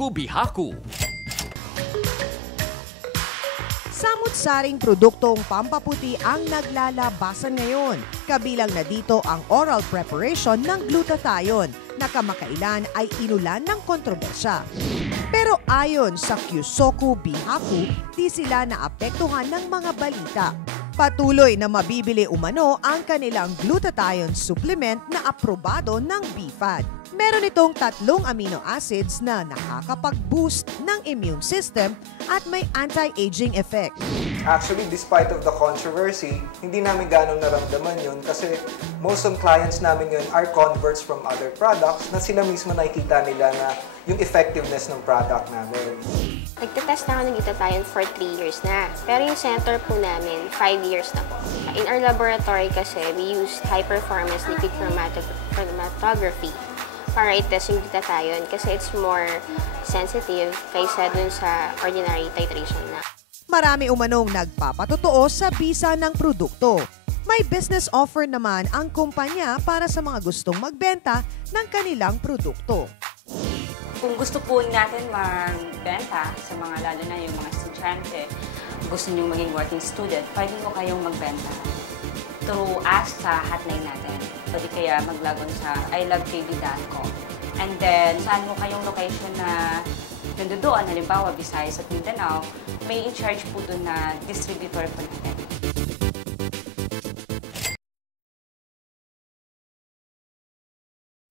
Kyusoku Bihaku. Samut-saring produktong pampaputi ang naglalabasan ngayon. Kabilang na dito ang oral preparation ng glutathione na kamakailan ay inulan ng kontrobersya. Pero ayon sa Kyusoku Bihaku, di sila naapektuhan ng mga balita. Patuloy na mabibili umano ang kanilang glutathione supplement na aprobado ng BFAD. Meron itong 3 amino acids na nakakapag-boost ng immune system at may anti-aging effect. Actually, despite of the controversy, hindi namin ganong naramdaman yun kasi most of clients namin yun are converts from other products na sila mismo nakikita nila na yung effectiveness ng product namin. Nagtatest na ako ng glutathione for 3 years na. Pero yung center po namin, 5 years na po. In our laboratory kasi, we use high-performance liquid chromatography para i-test yung glutathione kasi it's more sensitive kaysa dun sa ordinary titration na. Marami umanong nagpapatotoo sa bisa ng produkto. May business offer naman ang kumpanya para sa mga gustong magbenta ng kanilang produkto. Kung gusto po natin magbenta sa mga lalo na yung mga estudyante, gusto nyo maging working student, pwede mo kayong magbenta through us sa hotline natin. Pwede kaya maglagon sa ilovetv.com. And then, saan mo kayong location na nandoon, halimbawa Visayas at Mindanao, may in-charge po doon na distributor po natin.